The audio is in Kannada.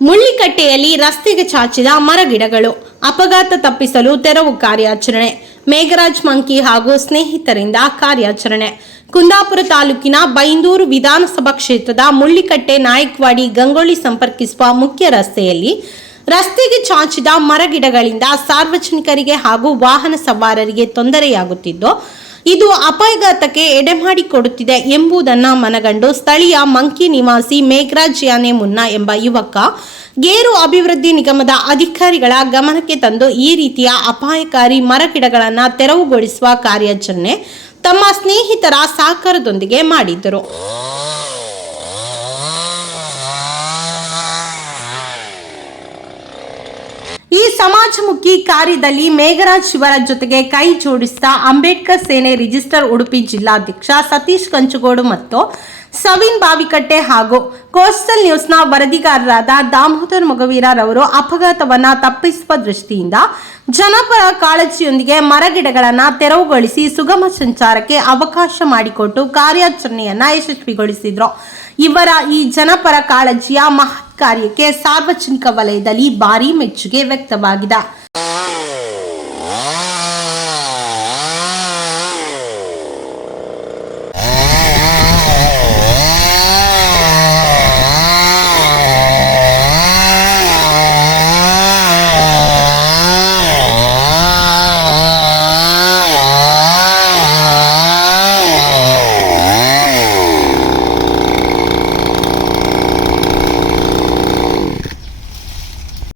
ಮುಳ್ಳಿಕಟ್ಟೆಯಲ್ಲಿ ರಸ್ತೆಗೆ ಚಾಚಿದ ಮರಗಿಡಗಳು. ಅಪಘಾತ ತಪ್ಪಿಸಲು ತೆರವು ಕಾರ್ಯಾಚರಣೆ. ಮೇಘರಾಜ್ ಮಂಕಿ ಹಾಗೂ ಸ್ನೇಹಿತರಿಂದ ಕಾರ್ಯಾಚರಣೆ. ಕುಂದಾಪುರ ತಾಲೂಕಿನ ಬೈಂದೂರು ವಿಧಾನಸಭಾ ಕ್ಷೇತ್ರದ ಮುಳ್ಳಿಕಟ್ಟೆ ನಾಯಕ್ವಾಡಿ ಗಂಗೊಳ್ಳಿ ಸಂಪರ್ಕಿಸುವ ಮುಖ್ಯ ರಸ್ತೆಯಲ್ಲಿ ರಸ್ತೆಗೆ ಚಾಚಿದ ಮರಗಿಡಗಳಿಂದ ಸಾರ್ವಜನಿಕರಿಗೆ ಹಾಗೂ ವಾಹನ ಸವಾರರಿಗೆ ತೊಂದರೆಯಾಗುತ್ತಿದ್ದು ಇದು ಅಪಘಾತಕ್ಕೆ ಎಡೆಮಾಡಿಕೊಡುತ್ತಿದೆ ಎಂಬುದನ್ನ ಮನಗಂಡು ಸ್ಥಳೀಯ ಮಂಕಿ ನಿವಾಸಿ ಮೇಘರಾಜ್ ಯಾನೆ ಮುನ್ನ ಎಂಬ ಯುವಕ ಗೇರು ಅಭಿವೃದ್ಧಿ ನಿಗಮದ ಅಧಿಕಾರಿಗಳ ಗಮನಕ್ಕೆ ತಂದು ಈ ರೀತಿಯ ಅಪಾಯಕಾರಿ ಮರಗಿಡಗಳನ್ನು ತೆರವುಗೊಳಿಸುವ ಕಾರ್ಯಾಚರಣೆ ತಮ್ಮ ಸ್ನೇಹಿತರ ಸಹಕಾರದೊಂದಿಗೆ ಮಾಡಿದ್ದರು. ಈ ಸಮಾಜಮುಖಿ ಕಾರ್ಯದಲ್ಲಿ ಮೇಘರಾಜ್ ಶಿವರಾಜ್ ಜೊತೆಗೆ ಕೈ ಜೋಡಿಸಿದ ಅಂಬೇಡ್ಕರ್ ಸೇನೆ ರಿಜಿಸ್ಟರ್ ಉಡುಪಿ ಜಿಲ್ಲಾಧ್ಯಕ್ಷ ಸತೀಶ್ ಕಂಚುಗೋಡು ಮತ್ತು ಸವಿನ್ ಬಾವಿಕಟ್ಟೆ ಹಾಗೂ ಕೋಸ್ಟಲ್ ನ್ಯೂಸ್ನ ವರದಿಗಾರರಾದ ದಾಮೋದರ್ ಮೊಗವೀರರವರು ಅಪಘಾತವನ್ನ ತಪ್ಪಿಸುವ ದೃಷ್ಟಿಯಿಂದ ಜನಪರ ಕಾಳಜಿಯೊಂದಿಗೆ ಮರಗಿಡಗಳನ್ನು ತೆರವುಗೊಳಿಸಿ ಸುಗಮ ಸಂಚಾರಕ್ಕೆ ಅವಕಾಶ ಮಾಡಿಕೊಟ್ಟು ಕಾರ್ಯಾಚರಣೆಯನ್ನ ಯಶಸ್ವಿಗೊಳಿಸಿದರು. ಇವರ ಈ ಜನಪರ ಕಾಳಜಿಯ ಮಹತ್ ಕಾರ್ಯಕ್ಕೆ ಸಾರ್ವಜನಿಕ ವಲಯದಲ್ಲಿ ಭಾರಿ ಮೆಚ್ಚುಗೆ ವ್ಯಕ್ತವಾಗಿದೆ.